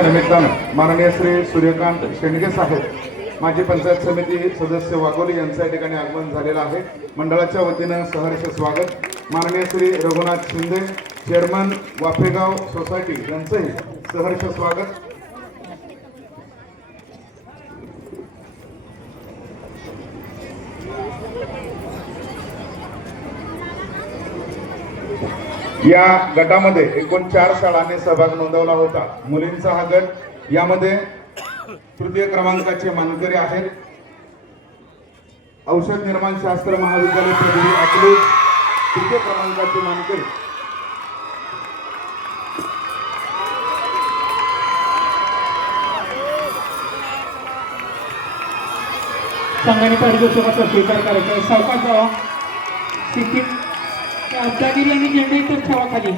दिनाच्या निमित्तानं माननीय श्री सूर्यकांत शेंडगे साहेब माजी पंचायत समिती सदस्य वाघोली यांच्या ठिकाणी आगमन झालेलं आहे। मंडळाच्या वतीनं सहर्ष स्वागत। माननीय श्री रघुनाथ शिंदे चेअरमन वाफेगाव सोसायटी यांचंही सहर्ष स्वागत। या गटामध्ये एकूण 4 शाळांनी सहभाग नोंदवला होता। मुलींचा हा गट यामध्ये तृतीय क्रमांकाचे मानकरी आहेत। औषध निर्माण शास्त्र महाविद्यालय पदवी अकलूज तृतीय क्रमांकाचे मानकरी। संघाने पारितोषिकाचा स्वीकार करायचा। सावकाश जावा। स्थितीत अब्दागिरी आणि झेंडे इतर ठेवा खाली।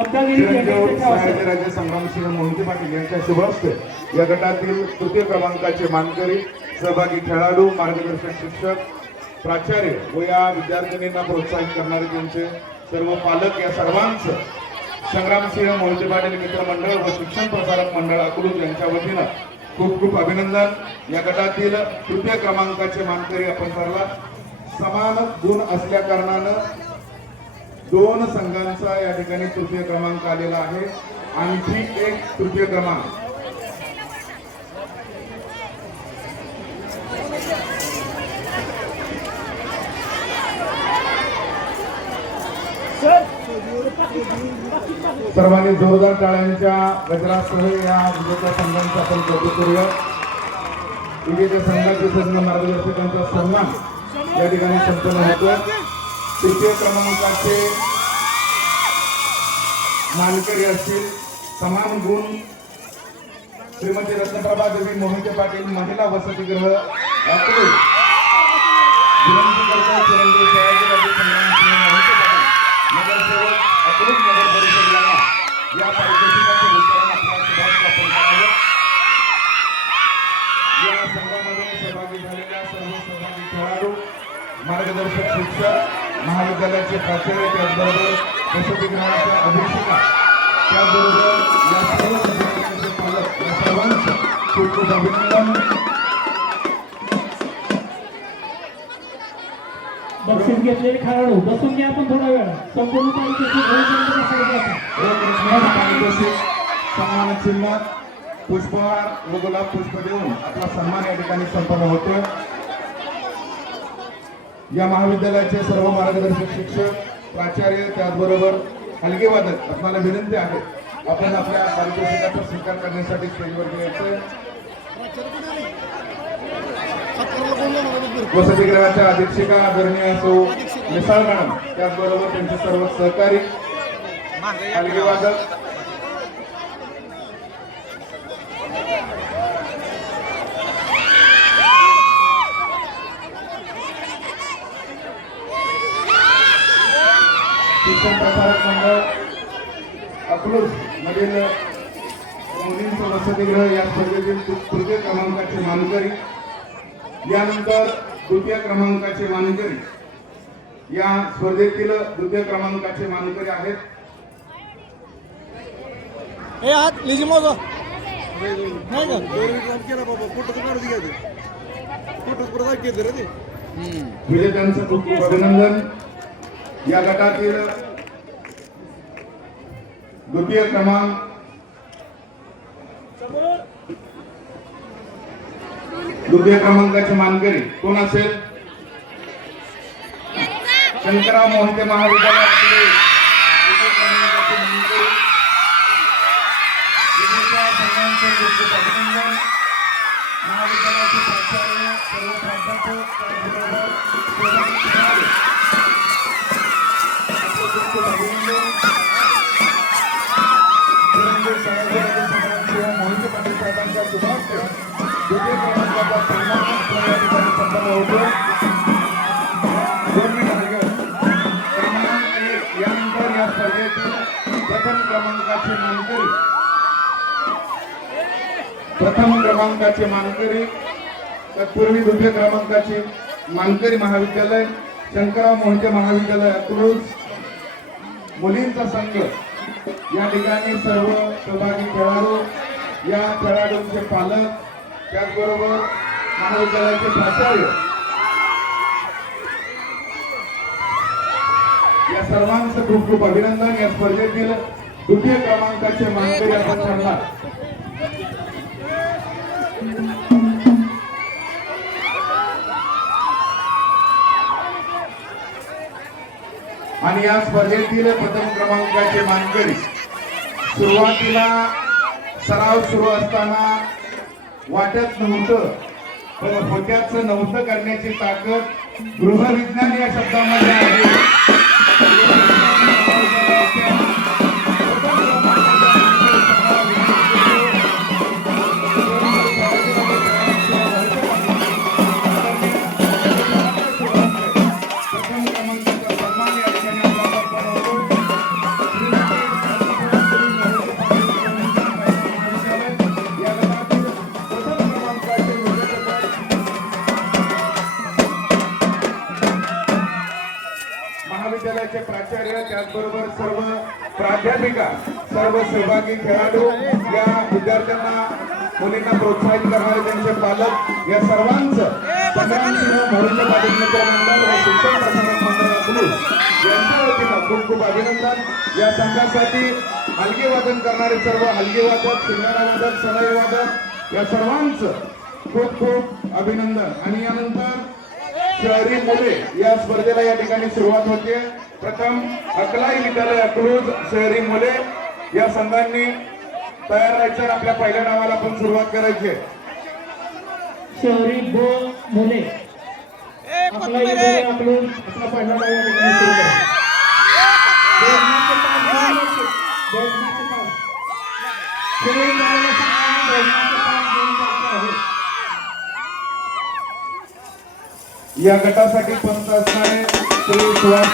अब्दागिरी झेंडे इतर ठेवा। राज्य संग्रामसिंह मोहिते पाटील यांच्या शुभ हस्ते या गटातील तृतीय क्रमांकाचे मानकरी सहभागी खेळाडू मार्गदर्शक शिक्षक प्राचार्य व या विद्यार्थिनींना प्रोत्साहित करणारे त्यांचे सर्व पालक या सर्वांचं संग्रामसिंह मोहिते पाटील मित्र मंडळ व शिक्षण प्रसारक मंडळ अकलूज यांच्या वतीनं खूप खूप अभिनंदन। या गटातील तृतीय क्रमांकाचे मानकरी आपण ठरला। समान गुण असल्या कारणानं 2 संघांचा या ठिकाणी तृतीय क्रमांक आलेला आहे। आणखी एक तृतीय क्रमांक सर्वांनी जोरदार टाळ्यांच्या गजरासह या विजेत्या संघांचा आपण कौतुक करूया। विजेत्या संघाचे सर्व मार्गदर्शकांचा सन्मान या ठिकाणी संपन्न होतो। तृतीय क्रमांकाचे मानकरी असतील समान गुण श्रीमती रत्नप्रभा देवी मोहिते पाटील महिला वसतिगृह अकलूज विनंती करतो चिरंजीव सयाजीराजे संग्रामसिंह मोहिते पाटील नगरसेवक अकलूज नगर परिषद यांना या पारितोषिकाचे वितरण आपल्या शुभास वापर करावे। या संघामध्ये सहभागी झालेल्या सर्व सहभागी खेळाडू मार्गदर्शक शिक्षक महाविद्यालयाचे प्राचार्य त्याचबरोबर वसतिगृहाच्या अधीक्षिका त्याचबरोबर या सर्व विद्यार्थ्यांचे पालक या सर्वांचं खूप खूप अभिनंदन। बक्षीस घेतलेले खेळाडू बसून घ्या आपण थोडा वेळ। संपूर्ण पारितोषिक सन्मान चिन्ह पुष्पहार व गुलाब पुष्प देऊन आपला सन्मान या ठिकाणी संपन्न होतोय। या महाविद्यालयाचे सर्व मार्गदर्शक शिक्षक प्राचार्य त्याचबरोबर हलगे वादक आपल्याला विनंती आहे आपण आपल्या पारितोषिकाचा स्वीकार करण्यासाठी स्टेजवर यायचं। वसतिगृहाच्या अधीक्षिका आदरणीय असो मिसाळ मॅडम त्याचबरोबर त्यांचे सर्व सहकारी हलगे वादक शिक्षण प्रसारक मंडळ अकलूज मधील मुलींचं वसतिगृह या स्पर्धेतील तृतीय क्रमांकाचे मानकरी। यानंतर द्वितीय क्रमांकाचे मानकरी या स्पर्धेतील द्वितीय क्रमांकाचे मानकरी आहेत। हे हात लिजी मोजा नाही का दोरी काम केला बाबा फोटो काढून घ्यायचे फोटो परत घेतले रे ते विजेत्यांचं खूप खूप अभिनंदन। या गटातील द्वितीय क्रमांक द्वितीय क्रमांकाचे मानकरी कोण असेल? शंकरराव मोहिते महाविद्यालयातले द्वितीय क्रमांकाचे मानकरी विजेत्या संघांचे खूप खूप अभिनंदन। महाविद्यालयाचे प्राचार्य सर्व प्राध्यापक मोहिते पाटील साहेबांच्या शुभार्थ द्वितीय क्रमांकाचा सन्मान या ठिकाणी संपन्न होतो। 2 मिनिट क्रमांक 1 यानंतर या स्पर्धेतील प्रथम क्रमांकाचे मानकरी तत्पूर्वी द्वितीय क्रमांकाचे मानकरी महाविद्यालय शंकरराव मोहिते महाविद्यालय अकलूज मुलींचा संघ या ठिकाणी सर्व सहभागी खेळाडू या खेळाडूंचे पालक त्याचबरोबर महाविद्यालयाचे प्राचार्य या सर्वांचं खूप खूप अभिनंदन. या स्पर्धेतील द्वितीय क्रमांकाचे मानकरी आपण ठरणार. आणि या स्पर्धेतील प्रथम क्रमांकाचे मानकरी सुरुवातीला सराव सुरू असताना वाटत नव्हतं पण होत्याच नव्हतं करण्याची ताकद गृहविज्ञान या शब्दामध्ये आहे. महाविद्यालयाचे प्राचार्य त्याचबरोबर सर्व प्राध्यापिका सर्व सहभागी खेळाडू या विद्यार्थ्यांना मुलींना प्रोत्साहित करणारे त्यांचे पालक या सर्वांचं संग्रामसिंह मोहिते पाटील मित्र मंडळ व शिक्षण प्रसारक मंडळ अकलूज यांच्या वतीनं खूप खूप अभिनंदन. या संघासाठी हलगी वादन करणारे सर्व हलगी वादक शिंगारा वादक सनई वादक या सर्वांचं खूप खूप अभिनंदन. आणि यानंतर शहरी मुले या स्पर्धेला या ठिकाणी सुरुवात होते. प्रथम अकलाई विद्यालय अकलूज शहरी मुले या संघांनी तयार राहायचं. आपल्या पहिल्या नावाला आपण सुरुवात करायची आहे. शहरी बो मुले आपला विद्यालय अकलूज आपला पहिला डाव या ठिकाणी सुरू करा. दोघांचे पास. शहरी मुलाला सांगा, दोघांचे पास घेऊन जायचे आहे. या गटासाठी पंच असणारे श्री सुहास